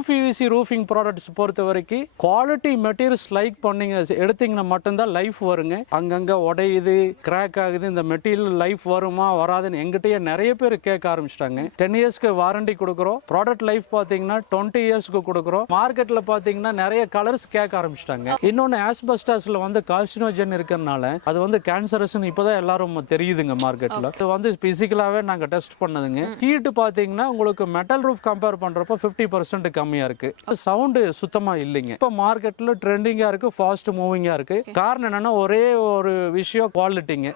UPVC roofing products பொறுத்த வரைக்கும் quality materials like பண்ணீங்க எடுத்தீங்கன்னா மட்டும்தான் லைஃப் வருங்க. அங்கங்க உடையுது, கிராக் ஆகுது, இந்த மெட்டீரியல் லைஃப் வருமா வராதுன்னு எங்கிட்டயே நிறைய பேர் கேட்க ஆரம்பிச்சிட்டாங்க. 10 இயர்ஸ்க்கு வாரண்டி கொடுக்குறோம். ப்ராடக்ட் லைஃப் பாத்தீங்கன்னா 20 இயர்ஸ்க்கு கொடுக்குறோம். மார்க்கெட்ல பாத்தீங்கன்னா நிறைய கலர்ஸ் கேட்க ஆரம்பிச்சிட்டாங்க. இன்னொன்னு ஆஸ்பெஸ்டாஸ்ல வந்து கார்சினோஜன் இருக்கிறதுனால அது வந்து கேன்சரஸ் இப்பதான் எல்லாரும் தெரியுதுங்க மார்க்கெட்ல. இது வந்து பிசிக்கலாவே நாங்க டெஸ்ட் பண்ணதுங்க. ஹீட் பாத்தீங்கன்னா உங்களுக்கு மெட்டல் ரூஃப் கம்பேர் பண்றப்ப 50% கம்மியா இருக்கு. சவுண்ட் சுத்தமா இல்லைங்க. இப்ப மார்க்கெட்ல ட்ரெண்டிங்கா இருக்கு, ஃபாஸ்ட் மூவிங்கா இருக்கு. காரணம் என்னன்னா ஒரே ஒரு விஷயம் குவாலிட்டிங்க.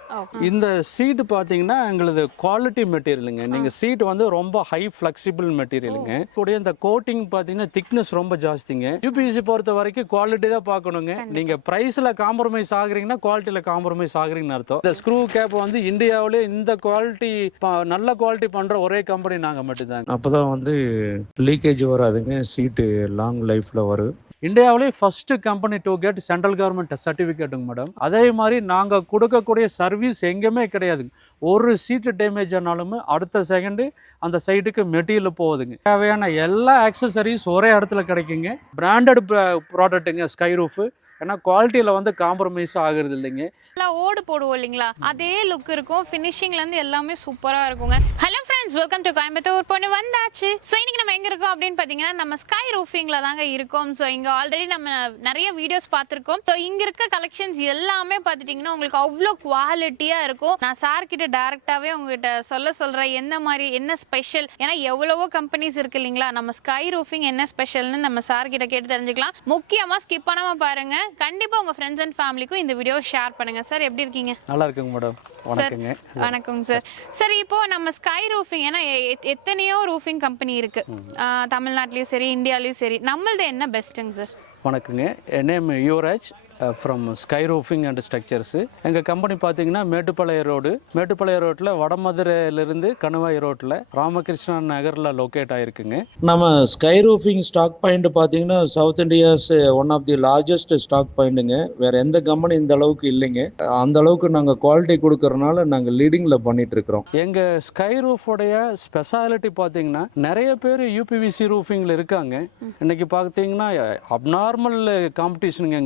இந்த சீட் பாத்தீங்கன்னா எங்களுது குவாலிட்டி மெட்டீரியலுங்க. நீங்க சீட் வந்து ரொம்ப ஹை ஃபிளெக்சிபிள் மெட்டீரியலுங்க. கூடிய இந்த கோட்டிங் பாத்தீங்கன்னா திக்னஸ் ரொம்ப ஜாஸ்திங்க. யூபிஎஸ்சி பொறுத்த வரைக்கும் குவாலிட்டி தான் பார்க்கணுங்க. நீங்க பிரைஸ்ல காம்ப்ரமைஸ் ஆகுறீங்கன்னா குவாலிட்டியில காம்ப்ரமைஸ் ஆகுறீங்கன்னு அர்த்தம். இந்த ஸ்க்ரூ கேப் வந்து இந்தியாவிலே இந்த குவாலிட்டி நல்ல குவாலிட்டி பண்ற ஒரே கம்பெனி நாங்க மட்டும்தாங்க. அப்பதான் வந்து லீக்கேஜ் வராதுங்க. சீட்டு லாங் லைஃப்ல வரும். இந்தியாவிலே first company to get central government சர்டிஃபிகேட்டுங்க மேடம். அதே மாதிரி நாங்கள் கொடுக்கக்கூடிய சர்வீஸ் எங்கேயுமே கிடையாது. ஒரு சீட்டு டேமேஜ் ஆனாலுமே அடுத்த செகண்டு அந்த சைட்டுக்கு மெட்டீரியல் போகுதுங்க. தேவையான எல்லா ஆக்சசரிஸ் ஒரே இடத்துல கிடைக்குங்க. பிராண்டட் ப்ராடக்ட்டுங்க ஸ்கை ரூஃப். ஏன்னா குவாலிட்டியில் வந்து காம்ப்ரமைஸ் ஆகுறது இல்லைங்க. ஓடு போடுவோம் இல்லைங்களா, அதே லுக் இருக்கும். ஃபினிஷிங்ல இருந்து எல்லாமே சூப்பரா இருக்குங்க. Hello friends, welcome to Coimbatore பொண்ணு வந்தாச்சு. ஸோ இன்னைக்கு நம்ம எங்க இருக்கோம் அப்படின்னு பாத்தீங்கன்னா நம்ம ஸ்கை ரூஃபிங்ல தாங்க இருக்கோம். ஸோ இங்க ஆல்ரெடி நம்ம நிறைய வீடியோஸ் பார்த்திருக்கோம். ஸோ இங்க இருக்க கலெக்ஷன்ஸ் எல்லாமே பார்த்துட்டீங்கன்னா உங்களுக்கு அவ்வளோ குவாலிட்டியா இருக்கும். நான் சார் கிட்ட டைரக்டாவே உங்ககிட்ட சொல்றேன் என்ன மாதிரி என்ன ஸ்பெஷல். ஏன்னா எவ்வளவோ கம்பெனிஸ் இருக்கு இல்லைங்களா, நம்ம ஸ்கை ரூஃபிங் என்ன ஸ்பெஷல்னு நம்ம சார் கிட்ட கேட்டு தெரிஞ்சுக்கலாம். முக்கியமா ஸ்கிப் பண்ணாம பாருங்க. கண்டிப்பா உங்க ஃப்ரெண்ட்ஸ் அண்ட் ஃபேமிலிக்கும் இந்த வீடியோ ஷேர் பண்ணுங்க. சார் எப்படி இருக்கீங்க? நல்லா இருக்குங்க மேடம். வணக்கங்க. வணக்கம் சார். சார் இப்போ நம்ம ஸ்கை ரூஃபிங் ஏன்னா எத்தனையோ ரூஃபிங் கம்பெனி இருக்கு தமிழ்நாட்டிலயும் சரி இந்தியாலயும் சரி, நம்மளது என்ன பெஸ்ட்டுங்க சார்? வணக்கங்க. என் name Yuvaraj from sky roofing and structures. எங்கள் கம்பெனி பார்த்தீங்கன்னா மேட்டுப்பாளையம் ரோட்டில் வடமதுரையிலிருந்து கணுவாய் ரோட்டில் ராமகிருஷ்ணா நகரில் லொக்கேட் ஆகிருக்குங்க. நம்ம ஸ்கை ரூஃபிங் ஸ்டாக் பாயிண்ட் பார்த்தீங்கன்னா south India's one of the largest stock பாயிண்ட்டுங்க. வேறு எந்த கம்பெனி இந்த அளவுக்கு இல்லைங்க. அந்த அளவுக்கு நாங்கள் குவாலிட்டி கொடுக்கறனால நாங்கள் லீடிங்கில் பண்ணிட்டு இருக்கிறோம். எங்கள் ஸ்கை ரூஃபோடைய ஸ்பெஷாலிட்டி பார்த்தீங்கன்னா நிறைய பேர் யூபிவிசி ரூஃபிங்கில் இருக்காங்க. இன்னைக்கு பார்த்தீங்கன்னா அப்நார்மல் காம்படிஷனுங்க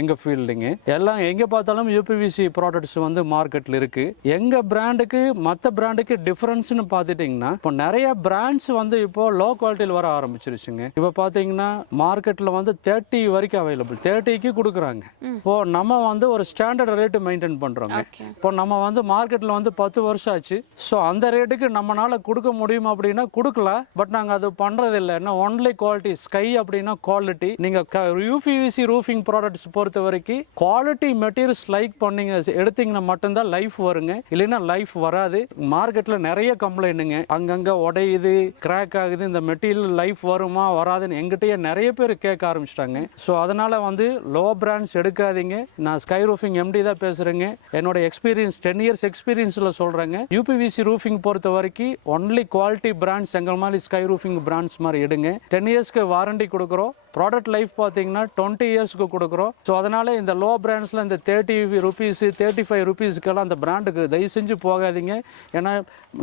எங்க ஃபீல்டுங்க. எல்லாம் எங்க பார்த்தாலும் யூபிவிசி ப்ராடக்ட்ஸ் வந்து மார்க்கெட்ல இருக்கு. எங்க பிராண்டுக்கு மற்ற பிராண்டுக்கு டிஃபரன்ஸ்னு பார்த்துட்டீங்கன்னா இப்போ நிறைய பிராண்ட்ஸ் வந்து இப்போ லோ குவாலிட்டியில் வர ஆரம்பிச்சிருச்சுங்க. இப்போ பார்த்தீங்கன்னா மார்க்கெட்ல வந்து 30 வரைக்கும் அவைலபிள், 30க்கு கொடுக்குறாங்க. இப்போ நம்ம வந்து ஒரு ஸ்டாண்டர்ட் ரேட்டு மெயின்டைன் பண்றோங்க. இப்போ நம்ம வந்து மார்க்கெட்ல வந்து 10 வருஷம் ஆச்சு. ஸோ அந்த ரேட்டுக்கு நம்மளால கொடுக்க முடியும் அப்படின்னா கொடுக்கலாம். பட் நாங்கள் அது பண்றது இல்லை. என்ன ஒன்லி குவாலிட்டி ஸ்கை அப்படின்னா குவாலிட்டி. நீங்க யூபிவிசி ரூஃபிங் ப்ராடக்ட்ஸ் பொறுத்த வரைக்கும் குவாலிட்டி மெட்டீரியல்ஸ் லைக் பண்ணீங்க எடுத்தீங்கன்னா மட்டும்தான் லைஃப் வருங்க. இல்லைன்னா லைஃப் வராது. மார்க்கெட்ல நிறைய கம்ப்ளைண்ட்டுங்க. அங்கங்க உடையுது, கிராக் ஆகுது, இந்த மெட்டீரியல் லைஃப் வருமா வராதுன்னு எங்கிட்டயே நிறைய பேர் கேட்க ஆரம்பிச்சிட்டாங்க. ஸோ அதனால வந்து லோ பிராண்ட்ஸ் எடுக்காதீங்க. நான் ஸ்கை ரூஃபிங் எம்டி தான் பேசுறேங்க. என்னோட எக்ஸ்பீரியன்ஸ் 10 இயர்ஸ் எக்ஸ்பீரியன்ஸ்ல சொல்றேங்க. யூபிவிசி ரூஃபிங் பொறுத்த வரைக்கும் ஒன்லி குவாலிட்டி பிராண்ட்ஸ் எங்கள் மாதிரி ஸ்கை ரூஃபிங் பிராண்ட்ஸ் மாதிரி எடுங்க. 10 இயர்ஸ்க்கு வாரண்டி கொடுக்குறோம். ப்ராடக்ட் லைஃப் பார்த்தீங்கன்னா 20 இயர்ஸ்க்கு கொடுக்குறோம். ஸோ அதனால இந்த லோ பிராண்ட்ஸில் இந்த 30 rupees 35 rupeesக்கெல்லாம் அந்த பிராண்டுக்கு தயவு செஞ்சு போகாதீங்க. ஏன்னா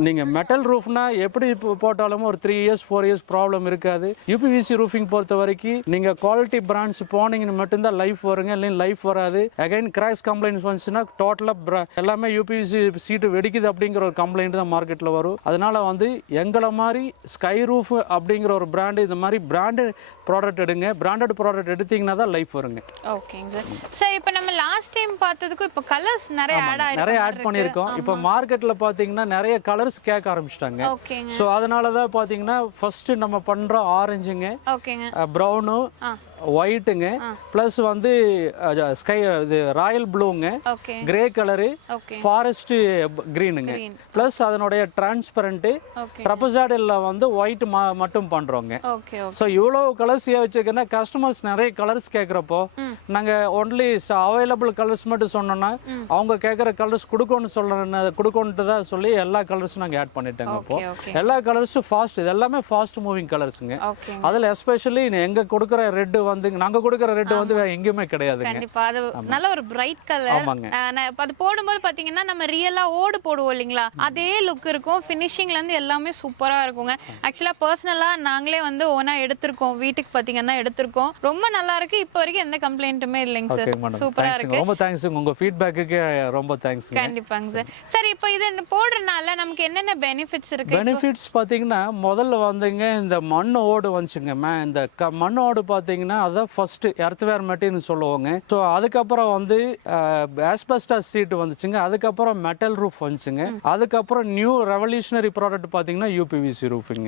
நீங்கள் மெட்டல் ரூஃப்னா எப்படி போட்டாலும் ஒரு 3 years 4 years ப்ராப்ளம் இருக்காது. யூபிவிசி ரூஃபிங் பொறுத்த வரைக்கும் நீங்கள் குவாலிட்டி பிராண்ட்ஸ் போனீங்கன்னு மட்டும்தான் லைஃப் வருங்க, இல்லைன்னு லைஃப் வராது. அகைன் கிராக்ஸ் கம்ப்ளைண்ட்ஸ் வந்துச்சுன்னா டோட்டலாக எல்லாமே யூபிவிசி சீட்டு வெடிக்குது அப்படிங்கிற ஒரு கம்ப்ளைண்ட் தான் மார்க்கெட்டில் வரும். அதனால வந்து எங்களை மாதிரி ஸ்கை ரூஃப் அப்படிங்கிற ஒரு பிராண்டு இந்த மாதிரி பிராண்டட் ப்ராடக்ட் எடுங்க. பிராண்டட் ப்ராடக்ட் எடுத்தீங்கன்னா தான் லைஃப் வருங்க. ஓகேங்க சார். சார் இப்போ நம்ம லாஸ்ட் டைம் பார்த்ததுக்கு இப்போ கலர்ஸ் நிறைய ஆட் பண்ணியிருக்கோம். இப்போ மார்க்கெட்ல பாத்தீங்கன்னா நிறைய கலர்ஸ் கேட்க ஆரம்பிச்சிட்டாங்க. ஸோ அதனால தான் பாத்தீங்கன்னா ஃபர்ஸ்ட் நம்ம பண்றோம் ஆரஞ்சுங்க, ப்ரௌனு, ஒயிட்டுங்க, பிளஸ் வந்து ஸ்கை இது ராயல் ப்ளூங்க, கிரே கலரு, ஃபாரஸ்ட் கிரீனுங்க, பிளஸ் அதனுடைய டிரான்ஸ்பரண்ட் ட்ரபசாடில் வந்து ஒயிட் மட்டும் பண்றோங்க. ஸோ இவ்வளவு கலர்ஸ் வச்சுக்கன்னா கஸ்டமர்ஸ் நிறைய கலர்ஸ் கேட்குறப்போ நாங்கள் ஒன்லி அவைலபிள் கலர்ஸ் மட்டும் சொன்னோம்னா அவங்க கேட்குற கலர்ஸ் கொடுக்கணுன்ட்டு தான் சொல்லி எல்லா கலர்ஸும் நாங்கள் ஆட் பண்ணிட்டோங்க. இப்போ எல்லா கலர்ஸும் ஃபாஸ்ட், இது எல்லாமே ஃபாஸ்ட் மூவிங் கலர்ஸுங்க. அதில் எஸ்பெஷலி எங்க கொடுக்குற ரெட்டு வந்து நாங்க கொடுக்குற ரேட் வந்து வேற எங்கேயுமே கிடையாதுங்க. கண்டிப்பா அது நல்ல ஒரு பிரைட் கலர். ஆமாங்க. அது போடும்போது பாத்தீங்கன்னா நம்ம ரியலா ஓடு போடுவோம் இல்லைங்களா, அதே லுக் இருக்கும். ஃபினிஷிங்ல இருந்து எல்லாமே சூப்பரா இருக்குங்க. ஆக்சுவலா பர்சனலா நாங்களே வந்து ஓனா எடுத்திருக்கோம், வீட்டுக்கு பாத்தீங்கன்னா எடுத்திருக்கோம். ரொம்ப நல்லா இருக்கு. இப்போ வரைக்கும் எந்த கம்ப்ளைண்ட்டுமே இல்லைங்க சார். சூப்பரா இருக்கு. ரொம்ப தேங்க்ஸ் உங்க ஃபீட்பேக்குக்கு ரொம்ப தேங்க்ஸ். கண்டிப்பாங்க சார். சார் இப்போ இது போடுறதுனால நமக்கு என்னென்ன பெனிஃபிட்ஸ் இருக்கு? பெனிஃபிட்ஸ் பாத்தீங்கன்னா முதல்ல வந்துங்க இந்த மண் ஓடு வந்துச்சுங்க. இந்த மண் ஓடு பாத்தீங்கன்னா அதான் ஃபர்ஸ்ட் எர்த்வேர் மெட்டீரியல் சொல்லுவாங்க. ஸோ அதுக்கப்புறம் வந்து ஆஸ்பெஸ்டாஸ் சீட் வந்துச்சுங்க. அதுக்கப்புறம் மெட்டல் ரூஃப் வந்துச்சுங்க. அதுக்கப்புறம் நியூ ரெவல்யூஷனரி ப்ராடக்ட் பாத்தீங்கன்னா யூபிவிசி ரூஃபிங்.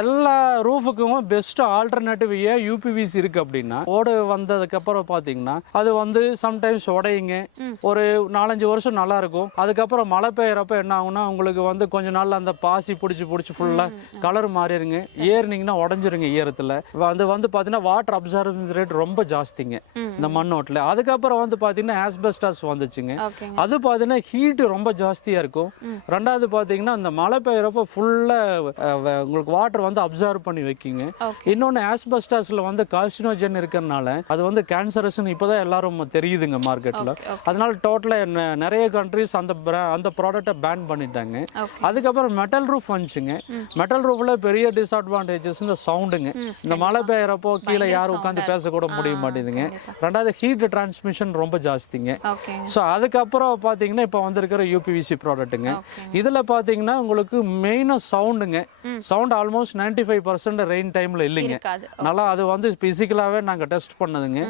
எல்லா ரூஃபுக்கும் பெஸ்ட் ஆல்டர்னேட்டிவ் ஏன் யூபிவிசி இருக்கு அப்படின்னா, ஓடு வந்ததுக்கு அப்புறம் பாத்தீங்கன்னா அது வந்து சம்டைம்ஸ் உடையுங்க. ஒரு 4-5 வருஷம் நல்லா இருக்கும். அதுக்கப்புறம் மழை பெய்யறப்ப என்ன ஆகும்னா உங்களுக்கு வந்து கொஞ்ச நாள்ல அந்த பாசி பிடிச்சி ஃபுல்லா கலர் மாறிடுங்க. ஏறினீங்கன்னா உடஞ்சிருங்க. ஈரத்துல வந்து பாத்தீங்கன்னா வாட்டர் அப்சர்வன்ஸ் ரேட் ரொம்ப ஜாஸ்திங்க இந்த மண்ணோட்டில். அதுக்கப்புறம் வந்து பாத்தீங்கன்னா ஆஸ்பெஸ்டாஸ் வந்துச்சுங்க. அது பாத்தீங்கன்னா ஹீட் ரொம்ப ஜாஸ்தியா இருக்கும். ரெண்டாவது பாத்தீங்கன்னா இந்த மழை பெய்யறப்ப ஃபுல்லா உங்களுக்கு வாட்டர் வந்து அப்சர்வ் பண்ணி வைக்குங்க. இன்னொன்னு ஆஸ்பெஸ்டாஸ்ல வந்து கார்சினோஜன் இருக்கறனால அது வந்து கேன்சரஸ் இப்பதான் எல்லாரும் தெரியுதுங்க மார்க்கெட்ல. அதனால டோட்டலா நிறைய கண்ட்ரிஸ் அந்த ப்ராடக்ட்டை பேன் பண்ணிட்டாங்க. அதுக்கப்புறம் மெட்டல் ரூஃப் வந்துச்சுங்க. மெட்டல் ரூஃப்ல பெரிய டிஸ்அட்வான்டேஜஸ் இந்த சவுண்டுங்க. இந்த மழை பெய்யறப்போ கீழே யாரும் உட்காந்து பேச கூட முடிய மாட்டேங்குதுங்க. ரெண்டாவது ஹீட் டிரான்ஸ்மிஷன் ரொம்ப ஜாஸ்திங்க. ஸோ அதுக்கப்புறம் பாத்தீங்கன்னா இப்போ வந்திருக்கிற யூபிவிசி ப்ராடக்ட்டுங்க. இதுல பாத்தீங்கன்னா உங்களுக்கு மெயினா சவுண்டுங்க. சவுண்ட் ஆல்மோஸ்ட் 95% ரெயின் டைம்ல இல்லைங்க. நல்லா அது வந்து பிசிக்கலாவே நாங்க டெஸ்ட் பண்ணதுங்க.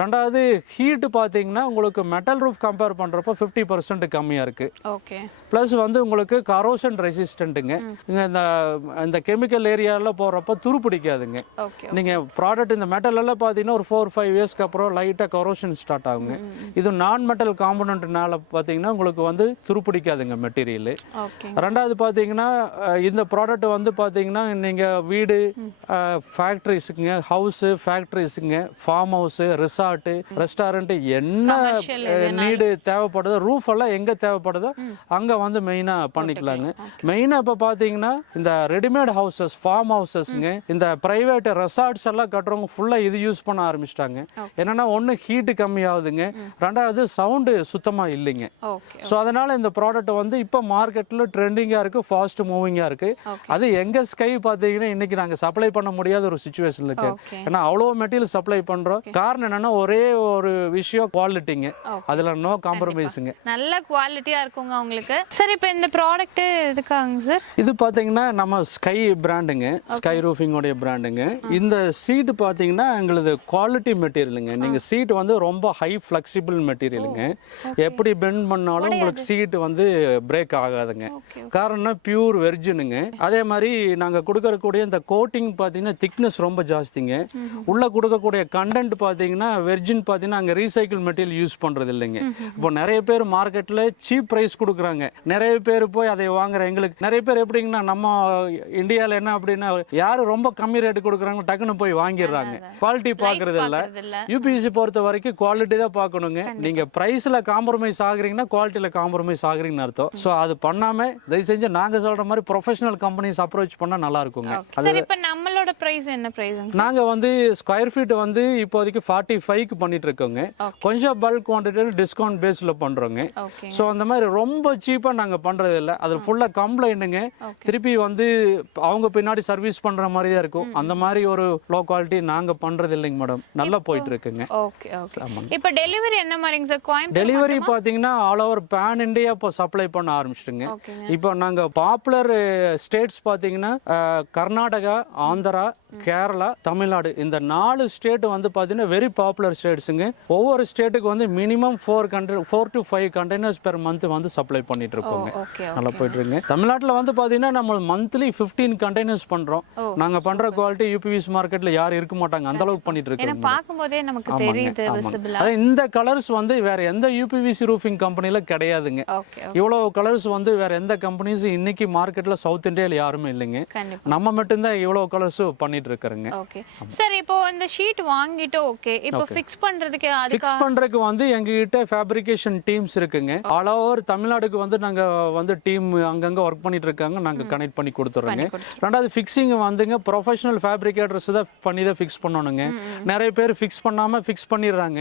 ரெண்டாவது ஹீட் பாத்தீங்கன்னா உங்களுக்கு மெட்டல் ரூஃப் கம்பேர் பண்றப்போ 50% கம்மியா இருக்கு. பிளஸ் வந்து உங்களுக்கு கரோஷன் ரெசிஸ்டன்ட்டுங்க. இந்த கெமிக்கல் ஏரியால போறப்ப துரு பிடிக்காதுங்க. நீங்க ப்ராடக்ட் இந்த மெட்டல் எல்லாம் பாத்தீங்கன்னா ஒரு 4-5 இயர்ஸ்க்கு அப்புறம் லைட்டா கரோஷன் ஸ்டார்ட் ஆகுங்க. இது நான் மெட்டல் காம்பனன்ட்னால பாத்தீங்கன்னா உங்களுக்கு வந்து துரு பிடிக்காதுங்க மெட்டீரியல். ரெண்டாவது பாத்தீங்கன்னா இந்த ப்ராடக்ட் வந்து பாத்தீங்கன்னா நீங்க வீடு, ஃபேக்டரிஸுங்க, ஹவுஸ், ஃபேக்டரிஸுங்க, ஃபார்ம் ஹவுஸ், ரிசார்ட், ரெஸ்டாரண்ட் என்ன நீடு தேவைப்படுதோ, ரூஃப் எல்லாம் எங்க தேவைப்படுதோ அங்க வந்து மெயினா பண்ணிக்கலாங்க. மெயினா இப்ப பாத்தீங்கன்னா இந்த ரெடிமேட் ஹவுசஸ், ஃபார்ம் ஹவுசஸ்ங்க, இந்த பிரைவேட் ரெசார்ட்ஸ் எல்லாம் கட்டுறவங்க ஃபுல்லா இது யூஸ் பண்ண ஆரம்பிச்சிட்டாங்க. என்னன்னா ஒண்ணு ஹீட் கம்மி ஆகுதுங்க, ரெண்டாவது சவுண்ட் சுத்தமா இல்லைங்க. ஸோ அதனால இந்த ப்ராடக்ட் வந்து இப்போ மார்க்கெட்ல ட்ரெண்டிங்கா இருக்கு, ஃபாஸ்ட் மூவிங்கா இருக்கு. அது எங்க ஸ்கை பாத்தீங்கன்னா இன்னைக்கு நாங்க சப்ளை பண்ண முடியாத ஒரு சிச்சுவேஷன்ல இருக்கு. ஏன்னா அவ்வளவு மெட்டீரியல் சப்ளை பண்றோம். காரணம் என்னன்னா ஒரே ஒரு விஷயம், குவாலிட்டிங்க. அதுல நோ காம்ப்ரமைஸுங்க. நல்ல குவாலிட்டியா இருக்குங்க உங்களுக்கு. சார் இப்போ இந்த ப்ராடக்ட் எதுக்காங்க சார்? இது பாத்தீங்கன்னா நம்ம ஸ்கை பிராண்டுங்க, ஸ்கை ரூஃபிங் உடைய பிராண்டுங்க. இந்த சீட் பாத்தீங்கன்னா எங்களுது குவாலிட்டி மெட்டீரியலுங்க. நீங்க சீட் வந்து ரொம்ப ஹை ஃபிளெக்சிபிள் மெட்டீரியலுங்க. எப்படி பெண்ட் பண்ணாலும் உங்களுக்கு சீட் வந்து பிரேக் ஆகாதுங்க. காரணம் பியூர் வெர்ஜினுங்க. அதே மாதிரி நாங்க கொடுக்கக்கூடிய இந்த கோட்டிங் பாத்தீங்கன்னா திக்னஸ் ரொம்ப ஜாஸ்திங்க. உள்ள கொடுக்கக்கூடிய கண்டென்ட் பாத்தீங்கன்னா வெர்ஜின் பாத்தீங்கன்னா அங்க ரீசைக்கிள் மெட்டீரியல் யூஸ் பண்றது இல்லைங்க. இப்போ நிறைய பேர் மார்க்கெட்ல சீப் பிரைஸ் கொடுக்குறாங்க. நிறைய பேர் போய் அதை வாங்குற எங்களுக்கு நிறைய பேர் எப்படிங்கன்னா நம்ம இந்தியாவில் என்ன அப்படின்னா யாரு ரொம்ப கம்மி ரேட்டு கொடுக்குறாங்க டக்குன்னு போய் வாங்கிடுறாங்க. குவாலிட்டி பாக்குறது இல்ல. யூபிஎஸ்சி பொறுத்த வரைக்கும் குவாலிட்டி தான் பார்க்கணுங்க. நீங்க பிரைஸ்ல காம்ப்ரமைஸ் ஆகுறீங்கன்னா குவாலிட்டியில காம்ப்ரமைஸ் ஆகுறீங்கன்னு அர்த்தம். ஸோ அது பண்ணாம தயவு செஞ்சு நாங்க சொல்ற மாதிரி ப்ரொஃபஷனல் கம்பெனிஸ் அப்ரோச் பண்ணா நல்லா இருக்குங்க. சார் இப்போ நம்மளோட பிரைஸ் என்ன பிரைஸ்? நாங்க வந்து ஸ்கொயர் ஃபீட் வந்து இப்போதைக்கு 45க்கு பண்ணிட்டு இருக்கோங்க. கொஞ்சம் பல்க் குவான்டிட்டியில் டிஸ்கவுண்ட் பேஸ்ல பண்றோங்க. ஸோ அந்த மாதிரி ரொம்ப சீப்பா நாங்க பண்றது இல்லை. அது ஃபுல்லா கம்ப்ளைண்ட்டுங்க. திருப்பி வந்து அவங்க பின்னாடி சர்வீஸ் பண்ற மாதிரி தான் இருக்கும். அந்த மாதிரி ஒரு லோ குவாலிட்டி நாங்க பண்றது இல்லைங்க மேடம். நல்லா போயிட்டு இருக்குங்க. இப்போ டெலிவரி என்ன மாதிரிங்க சார்? கோயம்புத்தூர் டெலிவரி பாத்தீங்கன்னா ஆல் ஓவர் பேன் இந்தியா இப்போ சப்ளை பண்ண ஆரம்பிச்சிட்டுங்க. இப்போ நாங்க பாப்புலர் ஸ்டேட்ஸ் பாத்தீங்கன்னா கர்நாடகா, ஆந்திரா, கேரளா, தமிழ்நாடு இந்த 4 ஸ்டேட் வந்து பாத்தீங்கன்னா வெரி பாப்புலர் ஸ்டேட்ஸுங்க. ஒவ்வொரு ஸ்டேட்டுக்கு வந்து minimum 4 to 5 containers per month வந்து சப்ளை பண்ணிட்டு இருக்கோங்க. நல்லா போயிட்டு இருக்குங்க. தமிழ்நாட்டில் வந்து பாத்தீங்கன்னா நம்ம மந்த்லி 15 கண்டெய்னர்ஸ் பண்றோம். நாங்க பண்ற குவாலிட்டி யூபிவிசி மார்க்கெட்ல யாரும் இருக்க மாட்டாங்க. அந்த அளவுக்கு பண்ணிட்டு இருக்கோம். பாக்கும்போதே நமக்கு தெரியுது விசிபிளா. இந்த கலர்ஸ் வந்து வேற எந்த யூபிவிசி ரூஃபிங் கம்பெனில கிடையாதுங்க. இவ்வளவு கலர்ஸ் வந்து வேற எந்த கம்பெனிஸ் இன்னைக்கு மார்க்கெட்ல சவுத் இந்தியால யாருமே இல்லைங்க. நம்ம மட்டும் தான் இவ்வளவு கலர்ஸ் பண்ணிட்டு இருக்கறங்க. சார் இப்போ இந்த ஷீட் வாங்கிட்டு ஓகே, இப்போ ஃபிக்ஸ் பண்றதுக்கு ஃபிக்ஸ் பண்றதுக்கு வந்து எங்க கிட்ட ஃபேப்ரிகேஷன் டீம்ஸ் இருக்குங்க. ஆல் ஓவர் தமிழ்நாடுக்கு வந்து நாங்கள் வந்து டீம் அங்கங்கே ஒர்க் பண்ணிட்டு இருக்காங்க, நாங்கள் கனெக்ட் பண்ணி கொடுத்துட்றோங்க. ரெண்டாவது ஃபிக்ஸிங் வந்துங்க ப்ரொஃபஷனல் ஃபேப்ரிகேட்டர்ஸ் தான் பண்ணி தான் ஃபிக்ஸ் பண்ணணுங்க. நிறைய பேர் ஃபிக்ஸ் பண்ணாமல் ஃபிக்ஸ் பண்ணிடுறாங்க.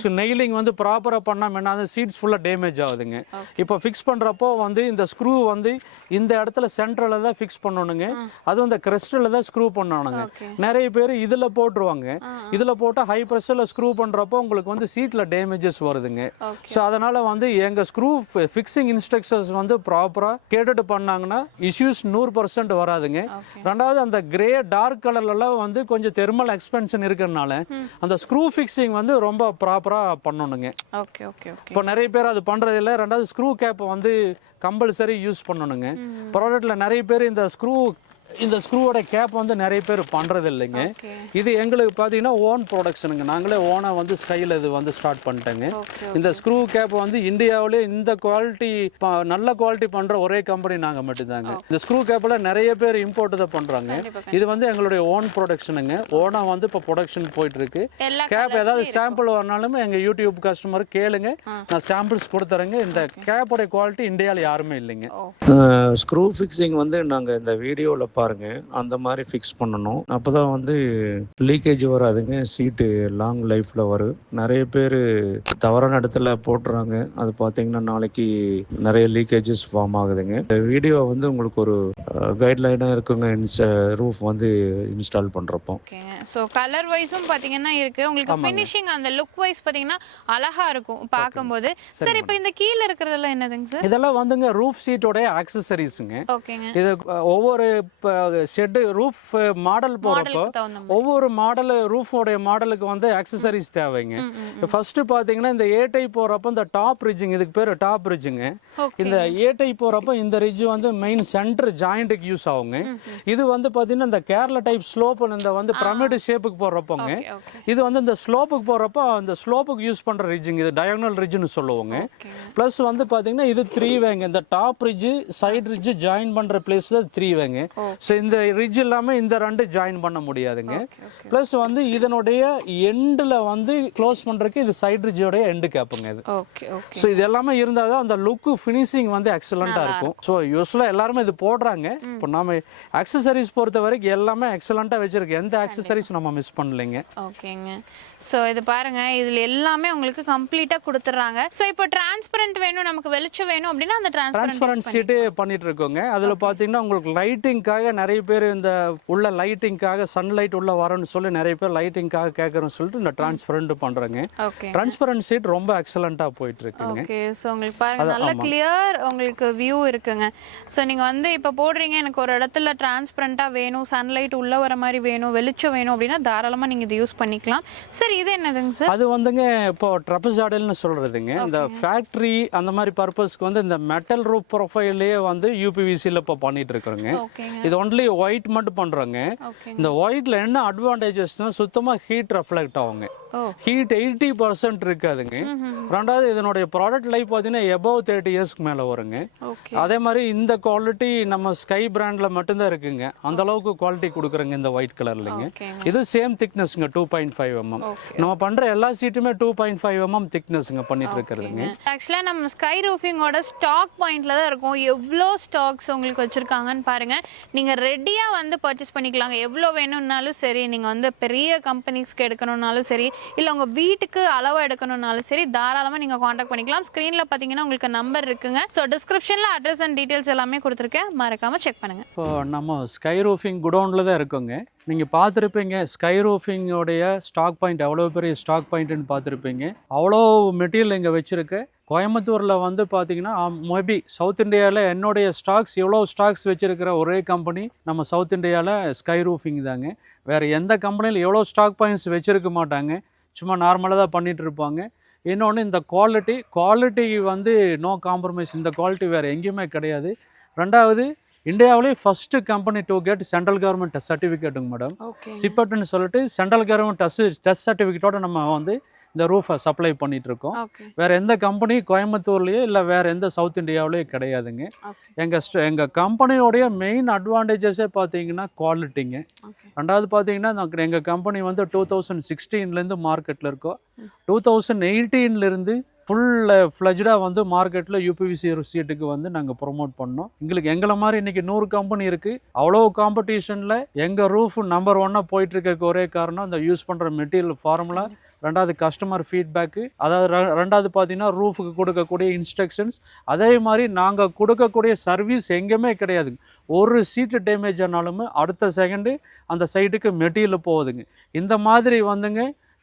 ஸோ நெயிலிங் வந்து ப்ராப்பராக பண்ணாமல் என்ன சீட்ஸ் ஃபுல்லாக டேமேஜ் ஆகுதுங்க. இப்போ ஃபிக்ஸ் பண்ணுறப்போ வந்து இந்த ஸ்க்ரூ வந்து இந்த இடத்துல சென்ட்ரலில் தான் ஃபிக்ஸ் பண்ணணுங்க. அதுவும் இந்த கிறிஸ்டலில் தான் ஸ்க்ரூ பண்ணணுங்க. நிறைய பேர் இதில் போட்டுருவாங்க. இதில் போட்டால் ஹை ப்ரெஷரில் ஸ்க்ரூ பண்ணுறப்போ உங்களுக்கு வந்து சீட்டில் டேமேஜஸ் வருதுங்க. ஸோ அதனால் வந்து எங்கள் ஸ்க்ரூ ஃபிக்ஸிங் இன்ஸ்ட்ரக்ஷன்ஸ் வந்து ப்ராப்பராக கேட்டுட்டு பண்ணாங்கன்னா இஷ்யூஸ் 100% வராதுங்க. ரெண்டாவது அந்த கிரே டார்க் கலர்லாம் வந்து கொஞ்சம் தெர்மல் எக்ஸ்பென்ஷன் இருக்கிறதுனால அந்த ஸ்க்ரூ ஃபிக்ஸிங் வந்து ரொம்ப ப்ராப்பராக பண்ணணுங்க. இப்போ நிறைய பேர் அது பண்ணுறது இல்லை. ரெண்டாவது ஸ்க்ரூ கேப்பை வந்து கம்பல்சரி யூஸ் பண்ணணுங்க. ப்ராடக்ட்ல நிறைய பேர் இந்த ஸ்க்ரூவோட கேப் வந்து நிறைய பேர் பண்ணுறது இல்லைங்க. இது எங்களுக்கு பார்த்தீங்கன்னா ஓன் ப்ரொடக்ஷனுங்க. நாங்களே ஓனாக வந்து ஸ்கையில் இது வந்து ஸ்டார்ட் பண்ணிட்டேங்க. இந்த ஸ்க்ரூ கேப் வந்து இந்தியாவிலே இந்த குவாலிட்டி நல்ல குவாலிட்டி பண்ணுற ஒரே கம்பெனி நாங்கள் மட்டும்தாங்க. இந்த ஸ்க்ரூ கேப்பில் நிறைய பேர் இம்போர்ட் தான் பண்ணுறாங்க. இது வந்து எங்களுடைய ஓன் ப்ரொடக்ஷனுங்க. ஓனாக வந்து இப்போ ப்ரொடக்ஷன் போயிட்டு இருக்கு. கேப் ஏதாவது சாம்பிள் வரனாலுமே எங்கள் யூடியூப் கஸ்டமர் கேளுங்க, நான் சாம்பிள்ஸ் கொடுத்துறேங்க. இந்த கேப்போடைய குவாலிட்டி இந்தியாவில் யாருமே இல்லைங்க. ஸ்க்ரூ ஃபிக்ஸிங் வந்து நாங்கள் இந்த வீடியோவில் பாருங்க அந்த மாதிரி ஃபிக்ஸ் பண்ணணும். அப்போதான் வந்து லீக்கேஜ் வராதுங்க. சீட்டு லாங் லைஃப்ல வரும். நிறைய பேர் தவறான இடத்துல போட்டுறாங்க. அது பார்த்தீங்கன்னா நாளைக்கு நிறைய லீக்கேஜஸ் ஃபார்ம் ஆகுதுங்க. இந்த வீடியோ வந்து உங்களுக்கு ஒரு கைட்லைனாக இருக்குங்க ரூஃப் வந்து இன்ஸ்டால் பண்ணுறப்போ. ஸோ கலர் வைஸும் பார்த்தீங்கன்னா இருக்கு. உங்களுக்கு ஃபினிஷிங் அந்த லுக் வைஸ் பார்த்தீங்கன்னா அழகா இருக்கும் பார்க்கும்போது. சரி, இப்போ இந்த கீழே இருக்கிறதெல்லாம் என்னதுங்க சார்? இதெல்லாம் வந்துங்க ரூஃப் சீட்டோட ஆக்சசரிஸுங்க. ஓகேங்க. இது ஒவ்வொரு ஷெட் ரூஃப் மாடல் போறப்போ ஒவ்வொரு மாடல் ரூஃபோடைய மாடலுக்கு வந்து ஆக்சசரிஸ் தேவைங்க. ஃபர்ஸ்ட் பாத்தீங்கன்னா இந்த ஏ டைப் போறப்போ இந்த டாப் ரிட்ஜிங், இதுக்கு பேர் டாப் ரிட்ஜுங்க. இந்த ஏ டைப் போறப்போ இந்த ரிட்ஜ் வந்து மெயின் சென்டர் ஜாயிண்ட்டுக்கு யூஸ் ஆகுங்க. இது வந்து பாத்தீங்கன்னா இந்த கேரளா டைப் ஸ்லோப் இந்த வந்து பிரமிட் ஷேப்புக்கு போறப்போங்க. இது வந்து இந்த ஸ்லோப்புக்கு போறப்போ அந்த ஸ்லோப்புக்கு யூஸ் பண்ற ரிட்ஜிங், இது டயகனல் ரிட்ஜ்னு சொல்லுவாங்க. பிளஸ் வந்து பாத்தீங்கன்னா இது 3 வேங்க. இந்த top ridge side ridge join பண்ற பிளேஸ்ல 3 வேங்க. ஸோ இந்த ரிட்ஜ் இல்லாமல் இந்த ரெண்டு ஜாயின் பண்ண முடியாதுங்க. ப்ளஸ் வந்து இதனுடைய எண்டில் வந்து க்ளோஸ் பண்ணுறதுக்கு இது சைட் ரிட்ஜோடைய எண்டு கேப்புங்க இது. ஸோ இது எல்லாமே இருந்தால் தான் அந்த லுக்கு ஃபினிஷிங் வந்து எக்ஸலண்ட்டாக இருக்கும். ஸோ யூஸ்வலாக எல்லாருமே இது போடுறாங்க. இப்போ நம்ம ஆக்சசரிஸ் பொறுத்த வரைக்கும் எல்லாமே எக்ஸலண்ட்டாக வச்சிருக்கு. எந்த ஆக்சசரிஸ் நம்ம மிஸ் பண்ணலைங்க. ஓகேங்க. ஸோ இது பாருங்க, இதில் எல்லாமே உங்களுக்கு கம்ப்ளீட்டாக கொடுத்துட்றாங்க. ஸோ இப்போ டிரான்ஸ்பரண்ட் வேணும், நமக்கு வெளிச்சம் வேணும் அப்படின்னா அந்த டிரான்ஸ்பரண்ட் சீட்டு பண்ணிட்டு இருக்கோங்க. அதில் பார்த்தீங்கன்னா உங்களுக்கு லைட்டிங்காக நிறைய பேர் இந்த உள்ள லைட்டிங்காக சன்லைட் உள்ள வரணும்னு சொல்லி நிறைய பேர் லைட்டிங்காக கேட்கறோம்னு சொல்லிட்டு இந்த டிரான்ஸ்பரண்ட் பண்றாங்க. டிரான்ஸ்பரண்ட் சீட் ரொம்ப எக்ஸலண்டா போயிட்டு இருக்குங்க. ஓகே. சோ உங்களுக்கு பாருங்க நல்ல கிளியர் உங்களுக்கு வியூ இருக்குங்க. சோ நீங்க வந்து இப்ப போடுறீங்க, எனக்கு ஒரு இடத்துல டிரான்ஸ்பரண்டா வேணும், சன்லைட் உள்ள வர மாதிரி வேணும், வெளிச்சம் வேணும் அப்படின்னா தாராளமா நீங்க இதை யூஸ் பண்ணிக்கலாம். சரி, இது என்னதுங்க சார்? அது வந்துங்க இப்போ ட்ரபசாடல்னு சொல்றதுங்க. இந்த ஃபேக்டரி அந்த மாதிரி பர்பஸ்க்கு வந்து இந்த மெட்டல் ரூப் ப்ரொஃபைல்லேயே வந்து யூபிவிசியில் இப்போ பண்ணிட்டு இருக்கிறோங்க. இது ஒன்லி ஒயிட் மட்டும் பண்றாங்க. இந்த ஒயிட்ல என்ன அட்வான்டேஜஸ்னா சுத்தமா ஹீட் ரெஃப்ளெக்ட் ஆகுங்க. ஹீட் 80% இருக்காதுங்க. ரெண்டாவது இதனுடைய ப்ராடக்ட் லைஃப் பார்த்தீங்கன்னா எபவ் 30 இயர்ஸ்க்கு மேலே வருங்க. அதே மாதிரி இந்த குவாலிட்டி நம்ம ஸ்கை பிராண்ட்ல மட்டும்தான் இருக்குங்க. அந்த அளவுக்கு குவாலிட்டி கொடுக்குறங்க இந்த ஒயிட் கலர்லங்க. இது சேம் திக்னஸ்ங்க 2.5 mm. நம்ம பண்ற எல்லா சீட்டுமே 2.5 mm திக்னஸ்ங்க பண்ணிட்டு இருக்கிறதுங்க. ஆக்சுவலா நம்ம ஸ்கை ரூஃபிங்கோட ஸ்டாக் பாயிண்ட்ல தான் இருக்கும். எவ்வளோ ஸ்டாக்ஸ் உங்களுக்கு வச்சிருக்காங்கன்னு பாருங்க. நீங்க ரெடியா வந்து பர்ச்சேஸ் பண்ணிக்கலாங்க. எவ்வளோ வேணும்னாலும் சரி, நீங்க வந்து பெரிய கம்பெனிஸ்க்கு எடுக்கணும்னாலும் சரி, இல்ல உங்க வீட்டுக்கு அளவு எடுக்கணும்னாலும் சரி, தாராளமா நீங்க காண்டாக்ட் பண்ணிக்கலாம். ஸ்கிரீன்ல பாத்தீங்கன்னா உங்களுக்கு நம்பர் இருக்குங்க. ஸோ டிஸ்கிரிப்ஷன்ல அட்ரஸ் அண்ட் டீடைல்ஸ் எல்லாமே கொடுத்துருக்கேன், மறக்காம செக் பண்ணுங்க. இப்போ நம்ம ஸ்கை ரூஃபிங் குடோன்ல தான் இருக்கோங்க. நீங்கள் பார்த்துருப்பீங்க ஸ்கை ரூஃபிங்கோடைய ஸ்டாக் பாயிண்ட் எவ்வளோ பெரிய ஸ்டாக் பாயிண்ட்னு பார்த்துருப்பீங்க. அவ்வளோ மெட்டீரியல் இங்கே வச்சுருக்கு. கோயம்புத்தூரில் வந்து பார்த்தீங்கன்னா மேபி சவுத் இந்தியாவில் என்னுடைய ஸ்டாக்ஸ் எவ்வளோ ஸ்டாக்ஸ் வச்சுருக்கிற ஒரே கம்பெனி நம்ம சவுத் இந்தியாவில் ஸ்கை ரூஃபிங் தாங்க. வேறு எந்த கம்பெனியில் எவ்வளோ ஸ்டாக் பாயிண்ட்ஸ் வச்சுருக்க மாட்டாங்க. சும்மா நார்மலாக தான் பண்ணிகிட்டு இருப்பாங்க. இன்னொன்று இந்த குவாலிட்டி வந்து நோ காம்ப்ரமைஸ். இந்த குவாலிட்டி வேறு எங்கேயுமே கிடையாது. ரெண்டாவது இந்தியாவிலே first company to get central government test சர்டிஃபிகேட்டுங்க மேடம். சிப்பட்னு சொல்லிட்டு சென்ட்ரல் கவர்மெண்ட் டெஸ்ட் சர்டிஃபிகேட்டோட நம்ம வந்து இந்த ரூஃபை சப்ளை பண்ணிட்டு இருக்கோம். வேற எந்த கம்பெனி கோயம்புத்தூர்லயே இல்லை வேற எந்த சவுத் இந்தியாவிலேயே கிடையாதுங்க. எங்க கம்பெனியோடைய மெயின் அட்வான்டேஜஸே பார்த்தீங்கன்னா குவாலிட்டிங்க. ரெண்டாவது பார்த்தீங்கன்னா எங்க கம்பெனி வந்து 2016 மார்க்கெட்ல இருக்கோம். 2018 ஃபுல் ஃப்ளஜ்டாக வந்து மார்க்கெட்டில் யூபிவிசி சீட்டுக்கு வந்து நாங்கள் ப்ரொமோட் பண்ணோம். எங்களை மாதிரி இன்றைக்கி 100 கம்பெனி இருக்குது. அவ்வளோ காம்படிஷனில் எங்கள் ரூஃப் நம்பர் 1 போயிட்டு இருக்க ஒரே காரணம் இந்த யூஸ் பண்ணுற மெட்டீரியல் ஃபார்முலா, ரெண்டாவது கஸ்டமர் ஃபீட்பேக்கு, அதாவது ரெண்டாவது பார்த்தீங்கன்னா ரூஃபுக்கு கொடுக்கக்கூடிய இன்ஸ்ட்ரக்ஷன்ஸ், அதே மாதிரி நாங்கள் கொடுக்கக்கூடிய சர்வீஸ் எங்கேயுமே கிடையாதுங்க. ஒரு சீட்டு டேமேஜ் ஆனாலுமே அடுத்த செகண்டு அந்த சைட்டுக்கு மெட்டீரியல் போகுதுங்க. இந்த மாதிரி வந்துங்க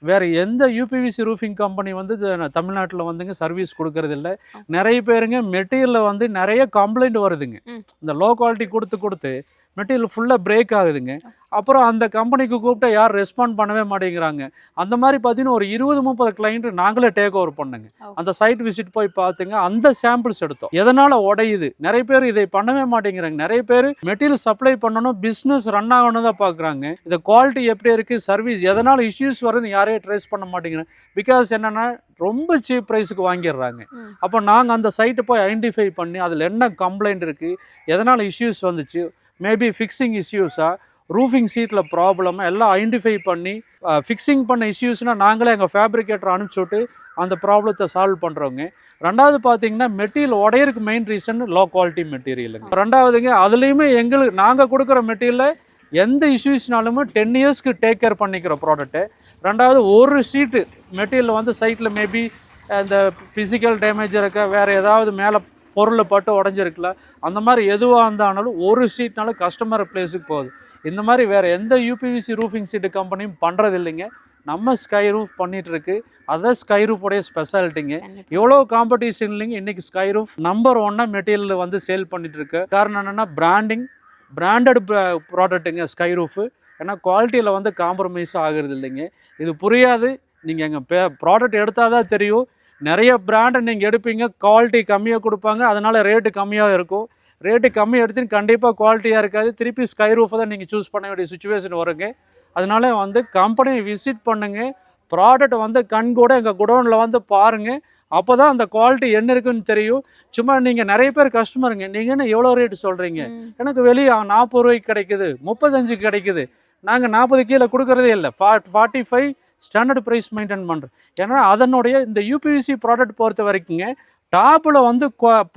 வேறு எந்த யூபிவிசி ரூஃபிங் கம்பெனி வந்து தமிழ்நாட்டில் வந்துங்க சர்வீஸ் கொடுக்கறது இல்லை. நிறைய பேருங்க மெட்டீரியலில் வந்து நிறைய கம்ப்ளைண்ட் வருதுங்க. இந்த லோ குவாலிட்டி கொடுத்து மெட்டீரியல் ஃபுல்லாக பிரேக் ஆகுதுங்க. அப்புறம் அந்த கம்பெனிக்கு கூப்பிட்டா யார் ரெஸ்பாண்ட் பண்ணவே மாட்டேங்கிறாங்க. அந்த மாதிரி பார்த்தீங்கன்னா ஒரு 20-30 கிளைண்ட்டு நாங்களே டேக் ஓவர் பண்ணுங்க. அந்த சைட் விசிட் போய் பார்த்துங்க, அந்த சாம்பிள்ஸ் எடுத்தோம். எதனால் உடையுது, நிறைய பேர் இதை பண்ணவே மாட்டேங்கிறாங்க. நிறைய பேர் மெட்டீரியல் சப்ளை பண்ணணும், பிஸ்னஸ் ரன் ஆகணும் தான் பார்க்குறாங்க. இந்த குவாலிட்டி எப்படி இருக்குது, சர்வீஸ் எதனால் இஷ்யூஸ் வருதுன்னு யாரையும் ட்ரேஸ் பண்ண மாட்டேங்கிறாங்க. பிகாஸ் என்னென்னா ரொம்ப சீப் ப்ரைஸுக்கு வாங்கிடுறாங்க. அப்போ நாங்கள் அந்த சைட்டை போய் ஐடென்டிஃபை பண்ணி அதில் என்ன கம்ப்ளைண்ட் இருக்குது, எதனால் இஷ்யூஸ் வந்துச்சு, மேபி ஃபிக்ஸிங் இஷ்யூஸாக, ரூஃபிங் சீட்டில் ப்ராப்ளமாக எல்லாம் ஐடென்டிஃபை பண்ணி ஃபிக்ஸிங் பண்ண இஷ்யூஸ்னால் நாங்களே எங்கள் ஃபேப்ரிகேட்டர் அனுப்பிச்சுட்டு அந்த ப்ராப்ளத்தை சால்வ் பண்ணுறோங்க. ரெண்டாவது பார்த்தீங்கன்னா மெட்டீரியல் உடையருக்கு மெயின் ரீசன் லோ குவாலிட்டி மெட்டீரியலுங்க. ரெண்டாவதுங்க அதுலேயுமே நாங்கள் கொடுக்குற மெட்டீரியலில் எந்த இஷ்யூஸ்னாலுமே 10 இயர்ஸ்க்கு டேக் கேர் பண்ணிக்கிற ப்ராடக்ட்டு. ரெண்டாவது ஒரு சீட்டு மெட்டீரியல் வந்து சைட்டில் மேபி இந்த ஃபிசிக்கல் டேமேஜ் இருக்க, வேறு ஏதாவது மேலே பொருளை பட்டு உடஞ்சிருக்குல, அந்த மாதிரி எதுவாக இருந்தாலும் ஒரு சீட்னாலும் கஸ்டமர் பிளேஸுக்கு போகுது. இந்த மாதிரி வேறு எந்த யூபிவிசி ரூஃபிங் சீட்டு கம்பெனியும் பண்ணுறது இல்லைங்க. நம்ம ஸ்கை ரூஃப் பண்ணிகிட்டு இருக்கு. அதான் ஸ்கை ரூஃபோடைய ஸ்பெஷாலிட்டிங்க. எவ்வளோ காம்படிஷன் இல்லைங்க. இன்றைக்கி ஸ்கை ரூஃப் நம்பர் 1 மெட்டீரியல் வந்து சேல் பண்ணிகிட்டு இருக்கு. காரணம் என்னென்னா பிராண்டட் ப்ராடக்ட்டுங்க ஸ்கை ரூஃபு. ஏன்னா குவாலிட்டியில் வந்து காம்ப்ரமைஸ் ஆகிறது இல்லைங்க. இது புரியாது. நீங்கள் எங்கள் ப்ராடக்ட் எடுத்தால் தான் தெரியும். நிறைய பிராண்டை நீங்கள் எடுப்பீங்க, குவாலிட்டி கம்மியாக கொடுப்பாங்க, அதனால் ரேட்டு கம்மியாக இருக்கும். ரேட்டு கம்மி எடுத்துன்னு கண்டிப்பாக குவாலிட்டியாக இருக்காது. திருப்பி ஸ்கை ரூஃபை தான் நீங்கள் சூஸ் பண்ண வேண்டிய சுச்சுவேஷன் வருங்க. அதனால வந்து கம்பெனியை விசிட் பண்ணுங்கள். ப்ராடக்ட் வந்து கண் கூட எங்கள் குடோனில் வந்து பாருங்கள். அப்போ தான் அந்த குவாலிட்டி என்ன இருக்குன்னு தெரியும். சும்மா நீங்கள் நிறைய பேர் கஸ்டமருங்க, நீங்கள் என்ன எவ்வளோ ரேட்டு சொல்கிறீங்க, எனக்கு வெளியே 40 ரூபாய்க்கு கிடைக்குது, 35 கிடைக்குது, நாங்கள் 40 கீழே கொடுக்குறதே இல்லை, 45 ஸ்டாண்டர்ட் ப்ரைஸ் மெயின்டைன் பண்ணுறோம். ஏன்னா அதனுடைய இந்த யூபிவிசி ப்ராடக்ட் பொறுத்த வரைக்குங்க டாப்பில் வந்து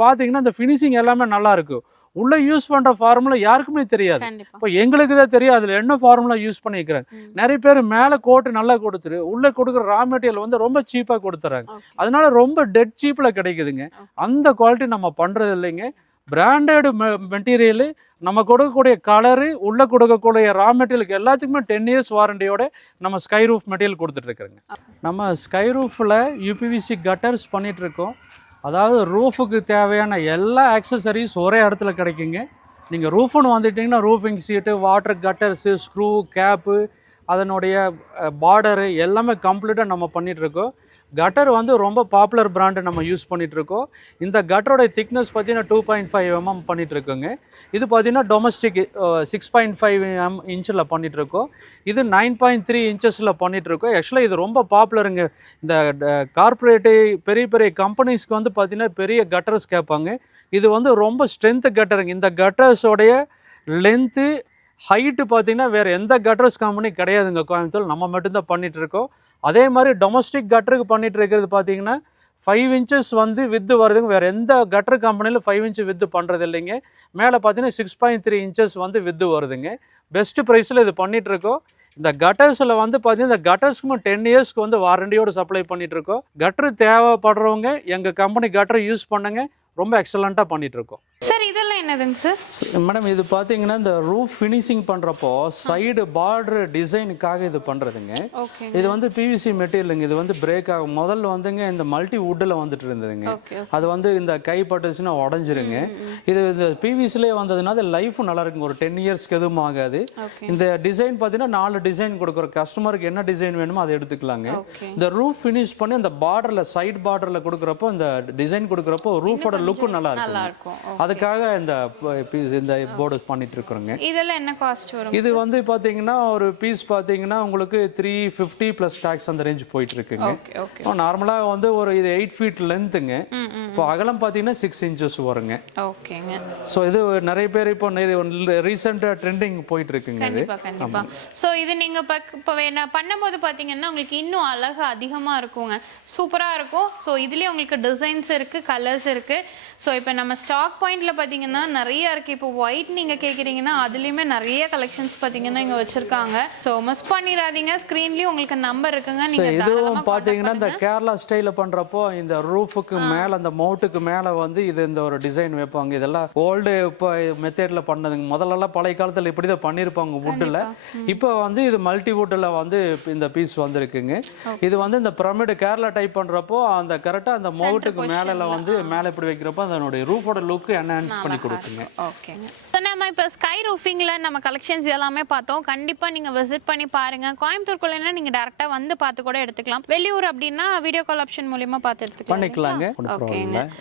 பார்த்தீங்கன்னா இந்த ஃபினிஷிங் எல்லாமே நல்லாயிருக்கும். உள்ளே யூஸ் பண்ணுற ஃபார்முலா யாருக்குமே தெரியாது. இப்போ எங்களுக்கு தான் தெரியும் அதில் என்ன ஃபார்முலா யூஸ் பண்ணிக்கிறாங்க. நிறைய பேர் மேலே கோட்டு நல்லா கொடுத்துரு, உள்ளே கொடுக்குற ரா மெட்டீரியல் வந்து ரொம்ப சீப்பாக கொடுத்துறாங்க. அதனால ரொம்ப டெட் சீப்பில் கிடைக்குதுங்க. அந்த குவாலிட்டி நம்ம பண்ணுறது இல்லைங்க. பிராண்டட் மெட்டீரியலு, நம்ம கொடுக்கக்கூடிய கலரு, உள்ளே கொடுக்கக்கூடிய ரா மெட்டீரியலுக்கு எல்லாத்துக்குமே 10 இயர்ஸ் வாரண்டியோட நம்ம ஸ்கை ரூஃப் மெட்டீரியல் கொடுத்துட்ருக்குறோங்க. நம்ம ஸ்கை ரூஃபில் யூபிவிசி கட்டர்ஸ் பண்ணிகிட்ருக்கோம். அதாவது ரூஃபுக்கு தேவையான எல்லா ஆக்சசரிஸ் ஒரே இடத்துல கிடைக்குங்க. நீங்கள் ரூஃப்னு வந்துட்டிங்கன்னா ரூஃபிங் சீட்டு, வாட்டர் கட்டர்ஸு, ஸ்க்ரூ, கேப்பு, அதனுடைய பார்டரு எல்லாமே கம்ப்ளீட்டாக நம்ம பண்ணிகிட்ருக்கோம். கட்டர் வந்து ரொம்ப பாப்புலர் பிராண்டு நம்ம யூஸ் பண்ணிகிட்ருக்கோம். இந்த கட்டரோட திக்னஸ் பார்த்தீங்கன்னா 2.5 mm பண்ணிகிட்ருக்கோங்க. இது பார்த்தீங்கன்னா டொமஸ்டிக் 6.5 இன்ச்சில் பண்ணிகிட்ருக்கோம். இது 9.3 இன்ச்சஸில் பண்ணிகிட்ருக்கோம். ஆக்சுவலாக இது ரொம்ப பாப்புலருங்க. இந்த கார்பரேட்டு பெரிய பெரிய கம்பெனிஸ்க்கு வந்து பார்த்திங்கன்னா பெரிய கட்டர்ஸ் கேட்பாங்க. இது வந்து ரொம்ப ஸ்ட்ரென்த்து கட்டருங்க. இந்த கட்டர்ஸோடைய லென்த்து ஹைட்டு பார்த்திங்கன்னா வேறு எந்த கட்டர்ஸ் கம்பெனி கிடையாதுங்க கோயம்புத்தூர். நம்ம மட்டும்தான் பண்ணிகிட்ருக்கோம். அதே மாதிரி டொமஸ்டிக் கட்டருக்கு பண்ணிகிட்டு இருக்கிறது பார்த்திங்கன்னா 5 inches வந்து வித்து வருதுங்க. வேறு எந்த கட்டர் கம்பெனியில் 5 inch வித்து பண்ணுறது இல்லைங்க. மேலே பார்த்தீங்கன்னா 6.3 inches வந்து வித்து வருதுங்க. பெஸ்ட்டு ப்ரைஸில் இது பண்ணிகிட்ருக்கோம். இந்த கட்டர்ஸில் வந்து பார்த்தீங்கன்னா இந்த கட்டர்ஸ்க்குமே 10 இயர்ஸ்க்கு வந்து வாரண்டியோடு சப்ளை பண்ணிகிட்ருக்கோம். கட்டரு தேவைப்படுறவங்க எங்கள் கம்பெனி கட்டரை யூஸ் பண்ணுங்கள். ரொம்ப எக்ஸலண்ட்டாக பண்ணிகிட்ருக்கோம். சார் இதெல்லாம் என்னதுங்க சார்? மேடம் இது பார்த்தீங்கன்னா இந்த ரூஃப் ஃபினிஷிங் பண்ணுறப்போ சைடு பார்டர் டிசைனுக்காக இது பண்ணுறதுங்க. இது வந்து பிவிசி மெட்டீரியலுங்க. இது வந்து பிரேக் ஆகும். முதல்ல வந்துங்க இந்த மல்டி வுட்டில் வந்துட்டு இருந்ததுங்க. அது வந்து இந்த கை பட்டுச்சுன்னா உடஞ்சிருங்க. இது இந்த பிவிசிலே வந்ததுன்னா அது லைஃபும் நல்லா இருக்குங்க. ஒரு 10 இயர்ஸ்க்கு எதுவும் ஆகாது. இந்த டிசைன் பார்த்தீங்கன்னா 4 டிசைன் கொடுக்குறோம். கஸ்டமருக்கு என்ன டிசைன் வேணுமோ அதை எடுத்துக்கலாங்க. இந்த ரூஃப் ஃபினிஷ் பண்ணி இந்த பார்டரில் சைடு பார்டரில் கொடுக்குறப்போ இந்த டிசைன் கொடுக்குறப்போ ரூஃபோட லுக்கும் நல்லா இருக்கும். அதுக்காக இந்த போர்டு பண்ணிட்டு இருக்கிறோங்க. இதெல்லாம் என்ன காஸ்ட் வரும்? இது வந்து பாத்தீங்கன்னா ஒரு பீஸ் பாத்தீங்கன்னா உங்களுக்கு 350 பிளஸ் டாக்ஸ் அந்த ரேஞ்ச் போயிட்டு இருக்குங்க. நார்மலா வந்து ஒரு இது 8 feet லென்த்துங்க. இப்போ அகலம் பார்த்தீங்கன்னா 6 inches வருங்க. ஓகேங்க. ஸோ இது நிறைய பேர் இப்போ ரீசெண்டாக ட்ரெண்டிங் போயிட்டு இருக்குங்க. கண்டிப்பா. ஸோ இது நீங்க இப்போ பண்ணும்போது பார்த்தீங்கன்னா உங்களுக்கு இன்னும் அழகு அதிகமாக இருக்குங்க, சூப்பராக இருக்கும். ஸோ இதுலேயே உங்களுக்கு டிசைன்ஸ் இருக்கு, கலர்ஸ் இருக்கு. ஸோ இப்போ நம்ம ஸ்டாக் பாயிண்ட்ல பார்த்தீங்கன்னா நிறைய இருக்கு. இப்போ ஒயிட் நீங்க கேட்குறீங்கன்னா அதுலேயுமே நிறைய கலெக்ஷன்ஸ் பார்த்தீங்கன்னா இங்கே வச்சிருக்காங்க. ஸோ மிஸ் பண்ணிடாதீங்க, ஸ்க்ரீன்லேயும் உங்களுக்கு நம்பர் இருக்குங்க. நீங்க இதுவும் பார்த்தீங்கன்னா இந்த கேரளா ஸ்டைலில் பண்ணுறப்போ இந்த ரூஃபுக்கு மேலே அந்த மவுட்டுக்கு மேலே வந்து இது இந்த ஒரு டிசைன் வைப்பாங்க. இதெல்லாம் ஓல்டு இப்போ மெத்தேடில் பண்ணதுங்க. முதல்லலாம் பழைய காலத்தில் இப்படி தான் பண்ணியிருப்பாங்க வுட்டில். இப்போ வந்து இது மல்டி வுட்டில் வந்து இந்த பீஸ் வந்துருக்குங்க. இது வந்து இந்த பிரமிடு கேரளா டைப் பண்ணுறப்போ அந்த கரெக்டாக அந்த மவுட்டுக்கு மேலே வந்து மேலே இப்படி வைக்கிறப்போ அதனுடைய ரூஃபோட லுக்கு என்ஹான்ஸ் பண்ணி கொடுக்குங்க. ஓகேங்க. நம்ம இப்போ ஸ்கை ரூஃபிங்ல நம்ம கலெக்ஷன்ஸ் எல்லாமே பார்த்தோம். கண்டிப்பா நீங்க விசிட் பண்ணி பாருங்க. கோயம்புத்தூர்க்குள்ளனா நீங்க டைரக்டா வந்து பார்த்து கூட எடுத்துக்கலாம். வெளியூர் அப்படின்னா வீடியோ கால் ஆப்ஷன் மூலமா பார்த்து எடுத்துக்கலாம். பண்ணிக்கலாங்க.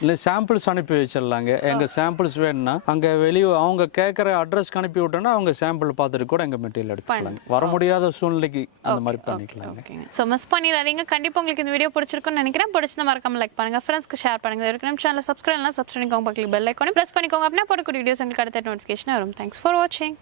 இல்லை சாம்பிள்ஸ் அனுப்பி வச்சிடலாங்க. எங்க சாம்பிள்ஸ் வேணும்னா அங்க வெளியூர் அவங்க கேட்குற அட்ரஸ்க்கு அனுப்பி விட்டோம்னா அவங்க சாம்பிள் பார்த்துட்டு கூட எங்க மெட்டீரியல் எடுத்துக்கலாம். வர முடியாத சூழ்நிலைக்கு அந்த மாதிரி பண்ணிக்கலாங்க. ஸோ மிஸ் பண்ணிடாதீங்க. கண்டிப்பா உங்களுக்கு இந்த வீடியோ பிடிச்சிருக்கும்னு நினைக்கிறேன். பிடிச்சா மறக்காம லைக் பண்ணுங்க, ஃப்ரெண்ட்ஸ்க்கு ஷேர் பண்ணுங்க. நம்ம சேனலை சப்ஸ்கிரைப் பண்ணிக்கோங்க, பக்கத்துல பெல் ஐகானை பிரஸ் பண்ணிக்கோங்க. அப்படின்னா போடக்கூடிய வீடியோஸ் உங்களுக்கு அடுத்த நோட்டிஃபிகேஷன் வரும். தேங்க்ஸ் ஃபார் வாட்சிங்.